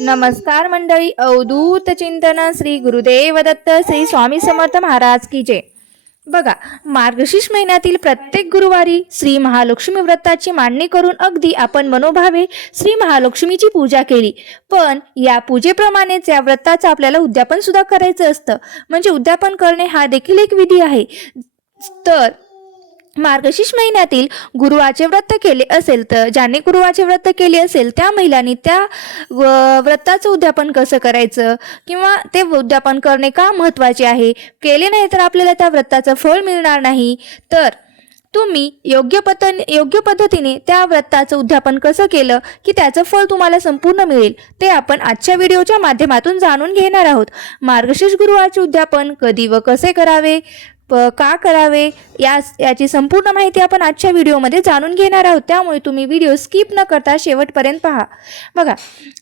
नमस्कार मंडळी. अवधूत चिंतन श्री गुरुदेव दत्त श्री स्वामी समर्थ महाराज की जय. बघा, मार्गशीर्ष महिन्यातील प्रत्येक गुरुवारी श्री महालक्ष्मी व्रताची मांडणी करून अगदी आपण मनोभावे श्री महालक्ष्मीची पूजा केली. पण या पूजेप्रमाणेच या व्रताचं आपल्याला उद्यापन सुद्धा करायचं असतं. म्हणजे उद्यापन करणे हा देखील एक विधी आहे. तर मार्गशीर्ष महिन्यातील गुरुवारचे व्रत केले असेल तर ज्यांनी गुरुवारचे व्रत केले असेल त्या महिलांनी त्या व्रताचं उद्यापन कसं करायचं किंवा ते उद्यापन करणे का महत्त्वाचे आहे, केले नाही तर आपल्याला त्या व्रताचं फळ मिळणार नाही. तर तुम्ही योग्य पद्धतीने त्या व्रताचं उद्यापन कसं केलं की त्याचं फळ तुम्हाला संपूर्ण मिळेल ते आपण आजच्या व्हिडिओच्या माध्यमातून जाणून घेणार आहोत. मार्गशीर्ष गुरुवारचे उद्यापन कधी व कसे करावे, का करावे याची संपूर्ण माहिती आपण आजच्या व्हिडिओमध्ये जाणून घेणार आहोत. त्यामुळे तुम्ही व्हिडिओ स्किप न करता शेवटपर्यंत पहा. बघा,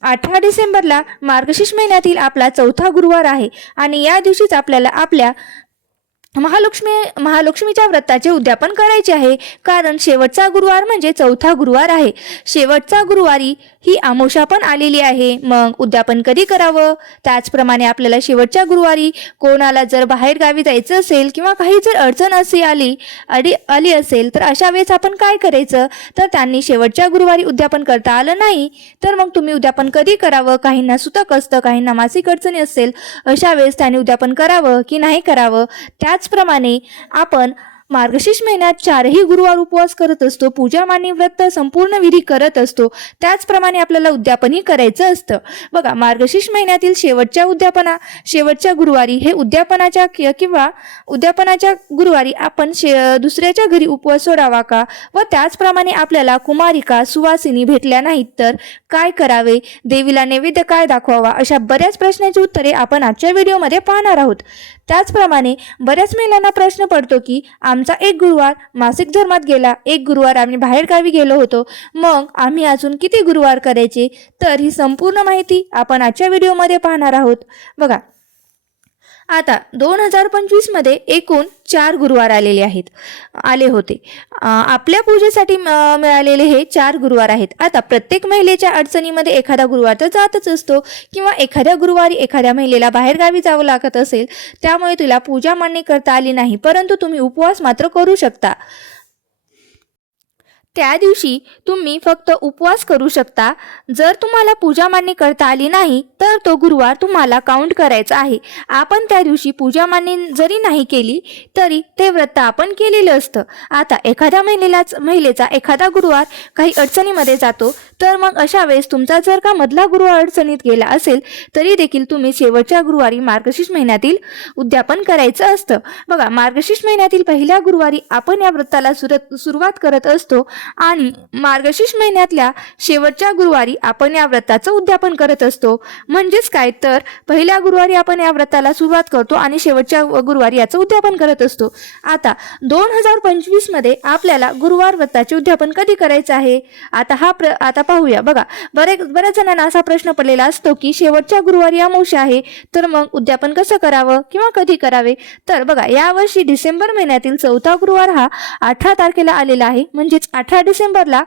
18 डिसेंबरला मार्गशीर्ष महिन्यातील आपला चौथा गुरुवार आहे आणि या दिवशीच आपल्याला आपल्या महालक्ष्मीच्या व्रताचे उद्यापन करायचे आहे. कारण शेवटचा गुरुवार म्हणजे चौथा गुरुवार आहे. शेवटचा गुरुवारी ही अमावस्या पण आलेली आहे. मग उद्यापन कधी करावं, त्याचप्रमाणे आपल्याला शेवटच्या गुरुवारी कोणाला जर बाहेर गावी जायचं असेल किंवा काही जर अडचण अशी आली असेल तर अशा वेळेस आपण काय करायचं, तर त्यांनी शेवटच्या गुरुवारी उद्यापन करता आलं नाही तर मग तुम्ही उद्यापन कधी करावं. काहींना सुतक असतं, काहींना मासिक अडचणी असेल, अशा वेळेस त्यांनी उद्यापन करावं की नाही करावं. त्याचप्रमाणे आपण मार्गशीर्ष महिन्यात 4ही गुरुवार उपवास करत असतो, पूजा मांडणी व्रत संपूर्ण विधी करत असतो. त्याचप्रमाणे आपल्याला उद्यापनही करायचं असतं. बघा, मार्गशीर्ष महिन्यातील शेवटच्या गुरुवारी हे उद्यापनाच्या गुरुवारी आपण दुसऱ्याच्या घरी उपवास सोडावा का, व त्याचप्रमाणे आपल्याला कुमारिका सुवासिनी भेटल्या नाहीत तर काय करावे, देवीला नैवेद्य काय दाखवावा, अशा बऱ्याच प्रश्नांची उत्तरे आपण आजच्या व्हिडिओमध्ये पाहणार आहोत. त्याचप्रमाणे बऱ्याच महिलांना प्रश्न पडतो की आमचा एक गुरुवार मासिक धर्मात गेला, एक गुरुवार आम्ही बाहेर गावी गेलो होतो, मग आम्ही अजून किती गुरुवार करायचे. तर ही संपूर्ण माहिती आपण आजच्या व्हिडिओमध्ये पाहणार आहोत. बघा, आता 2025 मध्ये एकूण 4 गुरुवार आले होते. आपल्या पूजेसाठी मिळालेले हे 4 गुरुवार आहेत. आता प्रत्येक महिलेच्या अडचणीमध्ये एखादा गुरुवार तर जातच असतो किंवा एखाद्या गुरुवारी एखाद्या महिलेला बाहेरगावी जावं लागत असेल, त्यामुळे तिला पूजा मांडणी करता आली नाही, परंतु तुम्ही उपवास मात्र करू शकता. त्या दिवशी तुम्ही फक्त उपवास करू शकता. जर तुम्हाला पूजा मांडणी करता आली नाही तर तो गुरुवार तुम्हाला काउंट करायचा आहे. आपण त्या दिवशी पूजा मांडणी जरी नाही केली तरी ते व्रत आपण केलेलं असतं. आता एखाद्या महिलेचा एखादा गुरुवार काही अडचणीमध्ये जातो, तर मग अशा वेळेस तुमचा जर का मधला गुरुवार अडचणीत गेला असेल तरी देखील तुम्ही शेवटच्या गुरुवारी मार्गशीर्ष महिन्यातील उद्यापन करायचं असतं. बघा, मार्गशीर्ष महिन्यातील पहिल्या गुरुवारी आपण या व्रताला सुरुवात करत असतो आणि मार्गशीर्ष महिन्यातल्या शेवटच्या गुरुवारी आपण या व्रताचं उद्यापन करत असतो. म्हणजेच काय, तर पहिल्या गुरुवारी आपण या व्रताला सुरुवात करतो आणि शेवटच्या गुरुवारी याचं उद्यापन करत असतो. आता 2025 मध्ये आपल्याला गुरुवार व्रताचे उद्यापन कधी करायचं आहे, आता पाहूया. बघा, बऱ्याच जणांना असा प्रश्न पडलेला असतो की शेवटच्या गुरुवारी अमावस्या आहे, तर मग उद्यापन कसं करावं किंवा कधी करावे. तर बघा, यावर्षी डिसेंबर महिन्यातील चौथा गुरुवार हा 18 तारखेला आलेला आहे. म्हणजेच 18 डिसेंबरला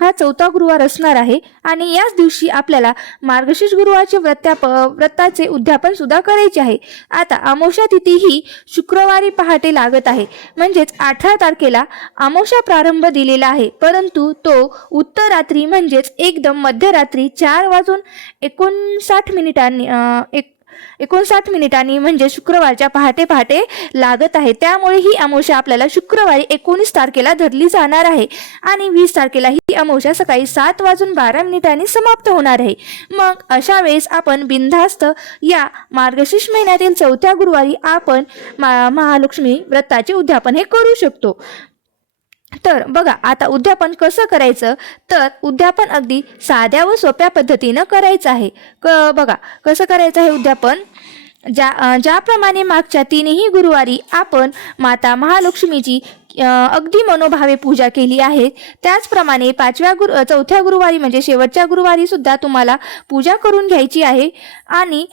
हा चौथा गुरुवार असणार आहे आणि याच दिवशी आपल्याला मार्गशीर्ष गुरुवारचे व्रताचे उद्यापन सुद्धा करायचे आहे. आता अमावस्या तिथी ही शुक्रवारी पहाटे लागत आहे. म्हणजेच 18 तारखेला अमावस्या प्रारंभ दिलेला आहे, परंतु तो उत्तर रात्री म्हणजेच एकदम मध्यरात्री 4:59 मिनिटांनी म्हणजे शुक्रवारच्या पहाटे लागत आहे. त्यामुळे ही अमावस्या आपल्याला शुक्रवारी 19 तारखेला धरली जाणार आहे आणि 20 तारखेला ही अमावस्या सकाळी 7:12 समाप्त होणार आहे. मग अशा वेळेस आपण बिनधास्त या मार्गशीर्ष महिन्यातील चौथ्या गुरुवारी आपण महालक्ष्मी व्रताचे उद्यापन हे करू शकतो. तर बघा, आता उद्यापन कसं करायचं, तर उद्यापन अगदी साध्या व सोप्या पद्धतीनं करायचं आहे. बघा, कसं करायचं आहे उद्यापन. ज्याप्रमाणे मागच्या 3ही गुरुवारी आपण माता महालक्ष्मीची अगदी मनोभावे पूजा केली आहे, त्याचप्रमाणे चौथ्या गुरुवारी म्हणजे शेवटच्या गुरुवारी सुद्धा तुम्हाला पूजा करून घ्यायची आहे. आणि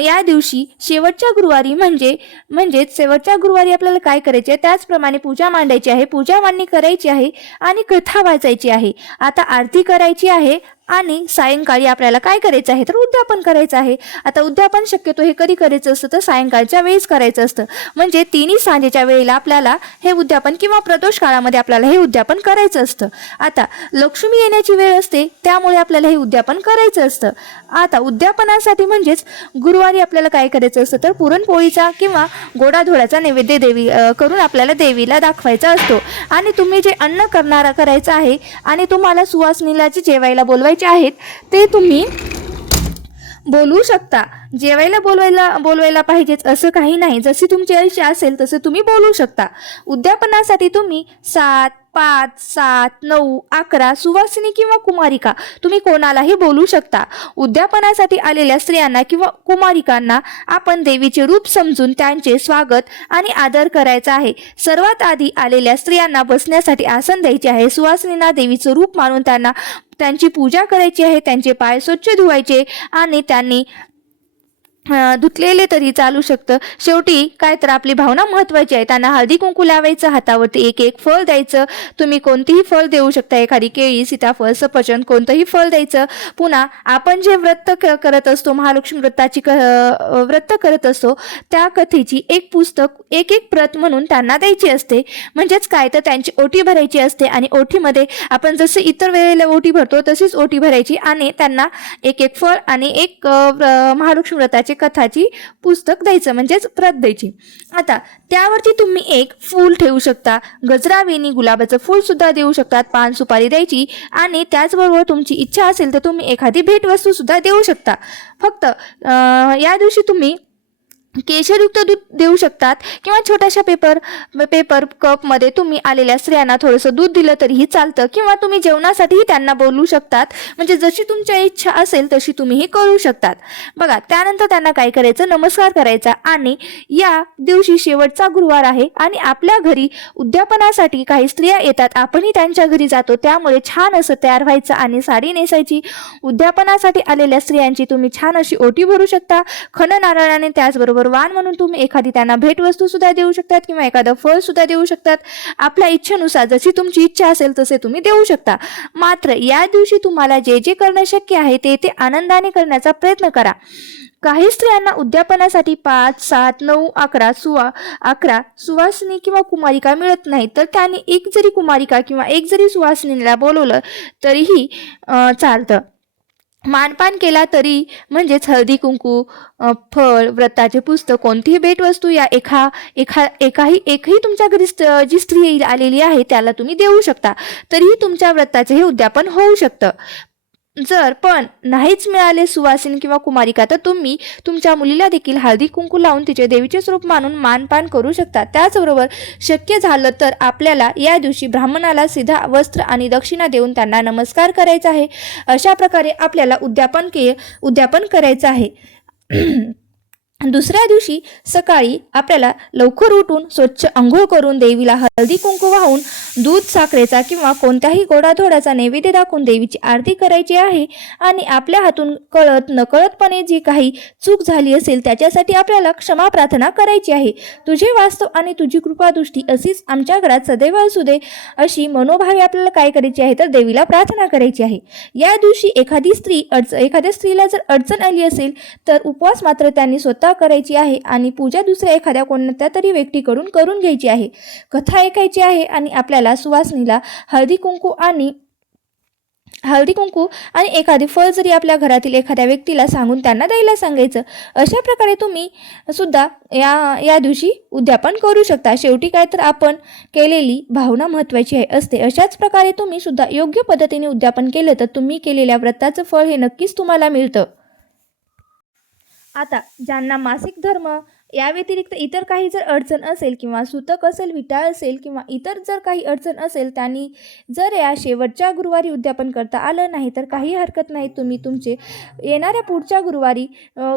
या दिवशी शेवटच्या गुरुवारी म्हणजेच शेवटच्या गुरुवारी आपल्याला काय करायचे, त्याचप्रमाणे पूजा मांडायची आहे, पूजा मांडणी करायची आहे आणि कथा वाचायची आहे. आता आरती करायची आहे आणि सायंकाळी आपल्याला काय करायचं आहे तर उद्यापन करायचं आहे. आता उद्यापन शक्यतो हे कधी करायचं असतं तर सायंकाळच्या वेळेस करायचं असतं, म्हणजे तिन्ही सांजेच्या वेळेला आपल्याला हे उद्यापन किंवा प्रदोष काळामध्ये आपल्याला हे उद्यापन करायचं असतं. आता लक्ष्मी येण्याची वेळ असते, त्यामुळे आपल्याला हे उद्यापन करायचं असतं. आता उद्यापनासाठी म्हणजेच गुरुवारी आपल्याला काय करायचं असतं तर पुरणपोळीचा किंवा गोडाधोडाचा नैवेद्य करून आपल्याला देवीला दाखवायचा असतो. आणि तुम्ही जे अन्न करायचं आहे आणि तुम्हाला सुवासिनीला जे जेवायला बोलवायचे आहेत ते तुम्ही बोलवू शकता. जेवायला बोलवायला पाहिजेच असं काही नाही, जशी तुमची इच्छा असेल तसं तुम्ही बोलवू शकता. उद्यापनासाठी तुम्ही 7, 5, 7, 9, 11 सुवासिनी किंवा कुमारिका तुम्ही कोणालाही बोलू शकता. उद्यापनासाठी आलेल्या स्त्रियांना किंवा कुमारिकांना आपण देवीचे रूप समजून त्यांचे स्वागत आणि आदर करायचा आहे. सर्वात आधी आलेल्या स्त्रियांना बसण्यासाठी आसन द्यायचे आहे. सुवासिनींना देवीचं रूप मानून त्यांची पूजा करायची आहे. त्यांचे पाय स्वच्छ धुवायचे आणि त्यांनी धुतलेले तरी चालू शकतं. शेवटी काय तर आपली भावना महत्त्वाची आहे. त्यांना हळदी कुंकू लावायचं, हातावरती एक एक फळ द्यायचं. तुम्ही कोणतेही फळ देऊ शकता, एखादी केळी, सीताफळ, सफरचंद कोणतंही फळ द्यायचं. पुन्हा आपण जे व्रत करत असतो, महालक्ष्मी व्रताची व्रत करत असतो त्या कथेची एक पुस्तक एक प्रत म्हणून त्यांना द्यायची असते. म्हणजेच काय तर त्यांची ओटी भरायची असते आणि ओटीमध्ये आपण जसं इतर वेळेला ओटी भरतो तशीच ओटी भरायची आणि त्यांना एक फळ आणि एक महालक्ष्मी व्रताची कथाची पुस्तक द्यायचं, म्हणजेच प्रत द्यायची. आता त्यावरती तुम्ही एक फूल ठेवू शकता, गजरा, वेणी, गुलाबाचं फूल सुद्धा देऊ शकतात, पान सुपारी द्यायची आणि त्याचबरोबर तुमची इच्छा असेल तर तुम्ही एखादी भेटवस्तू सुद्धा देऊ शकता. फक्त या दिवशी तुम्ही केशरयुक्त दूध देऊ शकतात किंवा छोट्याशा पेपर कपमध्ये तुम्ही आलेल्या स्त्रियांना थोडंसं दूध दिलं तरीही चालतं, किंवा तुम्ही जेवणासाठीही त्यांना बोलवू शकतात. म्हणजे जशी तुमची इच्छा असेल तशी तुम्ही हे करू शकतात. बघा, त्यानंतर त्यांना काय करायचं, नमस्कार करायचा. आणि या दिवशी शेवटचा गुरुवार आहे आणि आपल्या घरी उद्यापनासाठी काही स्त्रिया येतात, आपणही त्यांच्या घरी जातो. त्यामुळे छान असं तयार व्हायचं आणि साडी नेसायची. उद्यापनासाठी आलेल्या स्त्रियांची तुम्ही छान अशी ओटी भरू शकता खण नारळाने. त्याचबरोबर वाण म्हणून तुम्ही एखादी त्यांना भेटवस्तू सुद्धा देऊ शकतात किंवा एखादं फळ सुद्धा देऊ शकतात. आपल्या इच्छेनुसार जशी तुमची इच्छा असेल तसे तुम्ही देऊ शकता. मात्र या दिवशी तुम्हाला जे जे करणं शक्य आहे ते आनंदाने करण्याचा प्रयत्न करा. काही स्त्रियांना उद्यापनासाठी 5, 7, 9, 11 सुवासिनी किंवा कुमारिका मिळत नाही, तर त्यांनी एक जरी कुमारिका किंवा एक जरी सुवासिनीला बोलवलं तरीही चालतं. मानपान केला तरी, म्हणजेच हळदी कुंकू, फळ, व्रताचे पुस्तक, कोणतीही भेटवस्तू या एकही तुमच्या घरी जी स्त्री आलेली आहे त्याला तुम्ही देऊ शकता. तरीही तुमच्या व्रताचे हे उद्यापन होऊ शकतं. जर पण नाहीच मिळाले सुवासिनी किंवा कुमारिका तर तुम्ही तुमच्या मुलीला देखील हळदी कुंकू लावून तिचे देवीचे स्वरूप मानून मानपान करू शकता. त्याचबरोबर शक्य झालं तर आपल्याला या दिवशी ब्राह्मणाला सीधा वस्त्र आणि दक्षिणा देऊन त्यांना नमस्कार करायचा आहे. अशा प्रकारे आपल्याला उद्यापन करायचं आहे. दुसऱ्या दिवशी सकाळी आपल्याला लवकर उठून स्वच्छ अंघोळ करून देवीला हळदी कुंकू वाहून दूध साखरेचा किंवा कोणत्याही गोडाधोडाचा नैवेद्य दाखवून देवीची आरती करायची आहे. आणि आपल्या हातून नकळतपणे जी काही चूक झाली असेल त्याच्यासाठी आपल्याला क्षमा प्रार्थना करायची आहे. तुझे वास्तव आणि तुझी कृपादृष्टी अशीच आमच्या घरात सदैव असू दे, अशी मनोभावे आपल्याला काय करायची आहे तर देवीला प्रार्थना करायची आहे. या दिवशी एखाद्या स्त्रीला जर अडचण आली असेल तर उपवास मात्र त्यांनी स्वतः करायची आहे आणि पूजा दुसऱ्या एखाद्या कोणत्या तरी व्यक्तीकडून करून घ्यायची आहे. कथा ऐकायची आहे आणि आपल्याला सुवासिनीला हळदी कुंकू आणि एखादे फळ जरी आपल्या घरातील एखाद्या व्यक्तीला सांगून त्यांना द्यायला सांगायचं. अशा प्रकारे तुम्ही सुद्धा या दिवशी उद्यापन करू शकता. शेवटी काय तर आपण केलेली भावना महत्त्वाची असते. अशाच प्रकारे तुम्ही सुद्धा योग्य पद्धतीने उद्यापन केलं तर तुम्ही केलेल्या व्रताचं फळ हे नक्कीच तुम्हाला मिळतं. आता ज्यांना मासिक धर्म या व्यतिरिक्त इतर काही जर अडचण असेल किंवा सूतक असेल, विटाळ असेल किंवा इतर जर काही अडचण असेल, त्यांनी जर या शेवटच्या गुरुवारी उद्यापन करता आलं नाही तर काही हरकत नाही, तुम्ही तुमचे येणाऱ्या पुढच्या गुरुवारी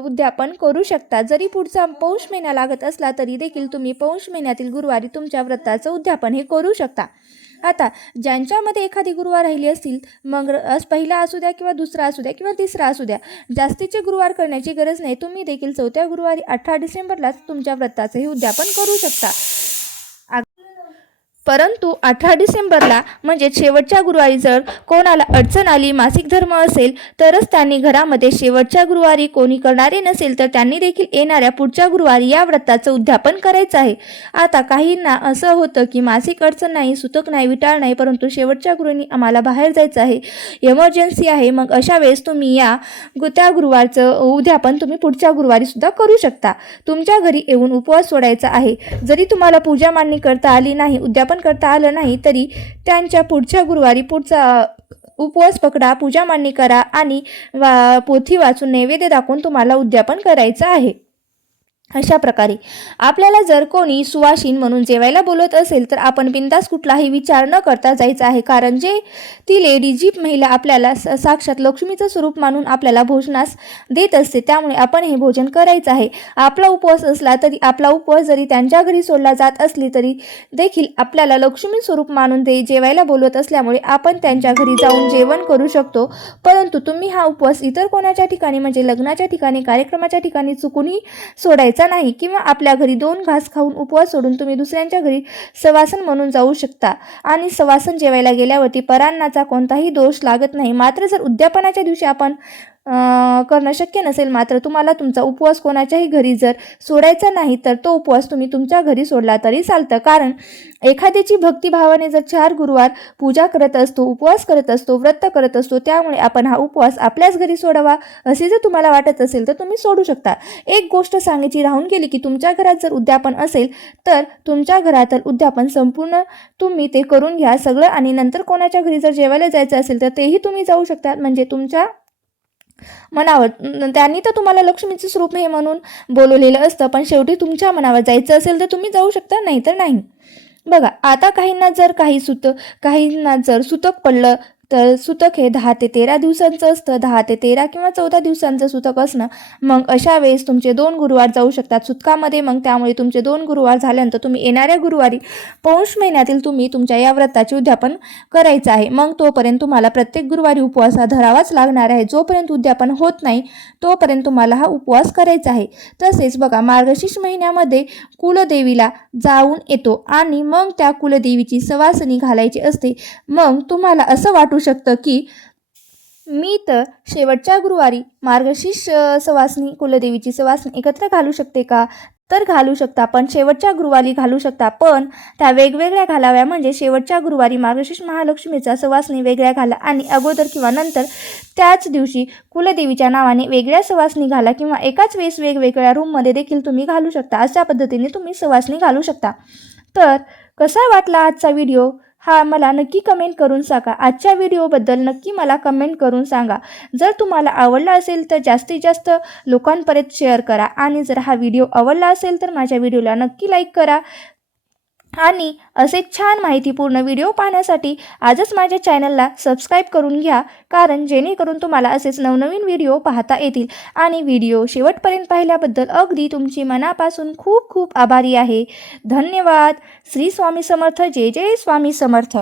उद्यापन करू शकता. जरी पुढचा पौष महिना लागत असला तरी देखील तुम्ही पौष महिन्यातील गुरुवारी तुमच्या व्रताचं उद्यापन हे करू शकता. आता ज्यांच्यामध्ये एखादी गुरुवार राहिली असतील, मग पहिला असू द्या किंवा दुसरा असू द्या किंवा तिसरा असू द्या, जास्तीचे गुरुवार करण्याची गरज नाही. तुम्ही देखील 4थ्या गुरुवारी 18 डिसेंबरलाच तुमच्या व्रताचे हे उद्यापन करू शकता. परंतु 18 डिसेंबरला म्हणजे शेवटच्या गुरुवारी जर कोणाला अडचण आली, मासिक धर्म असेल, तरच त्यांनी घरामध्ये शेवटच्या गुरुवारी कोणी करणारे नसेल तर त्यांनी देखील येणाऱ्या पुढच्या गुरुवारी या व्रताचं उद्यापन करायचं आहे. आता काहींना असं होतं की मासिक अडचण नाही, सुतक नाही, विटाळ नाही, परंतु शेवटच्या गुरुवारी आम्हाला बाहेर जायचं आहे, इमर्जन्सी आहे. मग अशा वेळेस तुम्ही त्या गुरुवारचं उद्यापन तुम्ही पुढच्या गुरुवारी सुद्धा करू शकता. तुमच्या घरी येऊन उपवास सोडायचा आहे. जरी तुम्हाला पूजा मांडणी करता आली नाही, उद्यापन करता आलं नाही, तरी त्यांच्या पुढच्या गुरुवारी पुढचा उपवास पकडा, पूजा मांडणी करा आणि पोथी वाचून नैवेद्य दाखवून तुम्हाला उद्यापन करायचं आहे. अशा प्रकारे आपल्याला जर कोणी सुवासिन म्हणून जेवायला बोलत असेल तर आपण बिनधास्त कुठलाही विचार न करता जायचं आहे. कारण जे ती लेडी, जी महिला आपल्याला साक्षात लक्ष्मीचं स्वरूप मानून आपल्याला भोजनास देत असते, त्यामुळे आपण हे भोजन करायचं आहे. आपला उपवास असला तरी, आपला उपवास जरी त्यांच्या घरी सोडला जात असली तरी देखील आपल्याला लक्ष्मी स्वरूप मानून ते जेवायला बोलवत असल्यामुळे आपण त्यांच्या घरी जाऊन जेवण करू शकतो. परंतु तुम्ही हा उपवास इतर कोणाच्या ठिकाणी म्हणजे लग्नाच्या ठिकाणी, कार्यक्रमाच्या ठिकाणी चुकूनही सोडायचा नाही किंवा आपल्या घरी 2 घास खाऊन उपवास सोडून तुम्ही दुसऱ्यांच्या घरी सवासन म्हणून जाऊ शकता आणि सवासन जेवायला गेल्यावरती परान्नाचा कोणताही दोष लागत नाही. मात्र जर उद्यापनाच्या दिवशी आपण करणं शक्य नसेल, मात्र तुम्हाला तुमचा उपवास कोणाच्याही घरी जर सोडायचा नाही, तर तो उपवास तुम्ही तुमच्या घरी सोडला तरी चालतं. कारण एखाद्याची भक्तिभावाने जर 4 गुरुवार पूजा करत असतो, उपवास करत असतो, व्रत करत असतो, त्यामुळे आपण हा उपवास आपल्याच घरी सोडावा असे जर तुम्हाला वाटत असेल तर तुम्ही सोडू शकता. एक गोष्ट सांगायची राहून गेली की तुमच्या घरात जर उद्यापन असेल तर तुमच्या घरातील उद्यापन संपूर्ण तुम्ही ते करून घ्या सगळं, आणि नंतर कोणाच्या घरी जर जेवायला जायचं असेल तर तेही तुम्ही जाऊ शकता. म्हणजे तुमच्या मनावर, त्यांनी तर तुम्हाला लक्ष्मीचं स्वरूप हे म्हणून बोलवलेलं असतं, पण शेवटी तुमच्या मनावर जायचं असेल तर तुम्ही जाऊ शकता, नाही तर नाही. बघा, आता काहींना जर सुतक पडलं तर सुतक हे 10 ते 13 दिवसांचं असतं. 10 ते 13 किंवा 14 दिवसांचं सुतक असणं, मग अशा वेळेस तुमचे 2 गुरुवार जाऊ शकतात सुतकामध्ये. मग त्यामुळे तुमचे 2 गुरुवार झाल्यानंतर तुम्ही येणाऱ्या गुरुवारी पौष महिन्यातील तुम्ही तुमच्या या व्रताचे उद्यापन करायचं आहे. मग तोपर्यंत तुम्हाला प्रत्येक गुरुवारी उपवास हा धरावाच लागणार आहे. जोपर्यंत उद्यापन होत नाही तोपर्यंत तुम्हाला हा उपवास करायचा आहे. तसेच बघा, मार्गशीर्ष महिन्यामध्ये कुलदेवीला जाऊन येतो आणि मग त्या कुलदेवीची सवासणी घालायची असते. मग तुम्हाला असं वाटू शकतं की मी तर शेवटच्या गुरुवारी मार्गशीर्ष सवासणी, कुलदेवीची सवासणी एकत्र घालू शकते का? तर घालू शकता, पण शेवटच्या गुरुवारी घालू शकता, पण त्या वेगवेगळ्या घालाव्या. म्हणजे शेवटच्या गुरुवारी मार्गशीर्ष महालक्ष्मीचा सवासणी वेगळ्या घाला आणि अगोदर किंवा नंतर त्याच दिवशी कुलदेवीच्या नावाने वेगळ्या सवासणी घाला, किंवा एकाच वेळेस वेगवेगळ्या रूममध्ये देखील तुम्ही घालू शकता. अशा पद्धतीने तुम्ही सवासणी घालू शकता. तर कसा वाटला आजचा व्हिडिओ हा मला नक्की कमेंट करून सांगा. आजच्या व्हिडिओबद्दल नक्की मला कमेंट करून सांगा. जर तुम्हाला आवडला असेल तर जास्तीत जास्त लोकांपर्यंत शेअर करा, आणि जर हा व्हिडिओ आवडला असेल तर माझ्या व्हिडिओला नक्की लाईक करा. आणि असे छान माहितीपूर्ण व्हिडिओ पाहण्यासाठी आजच माझ्या चॅनलला सबस्क्राईब करून घ्या, कारण जेणेकरून तुम्हाला असेच नवनवीन व्हिडिओ पाहता येतील. आणि व्हिडिओ शेवटपर्यंत पाहिल्याबद्दल अगदी तुमची मनापासून खूप खूप आभारी आहे. धन्यवाद. श्री स्वामी समर्थ. जय जय स्वामी समर्थ.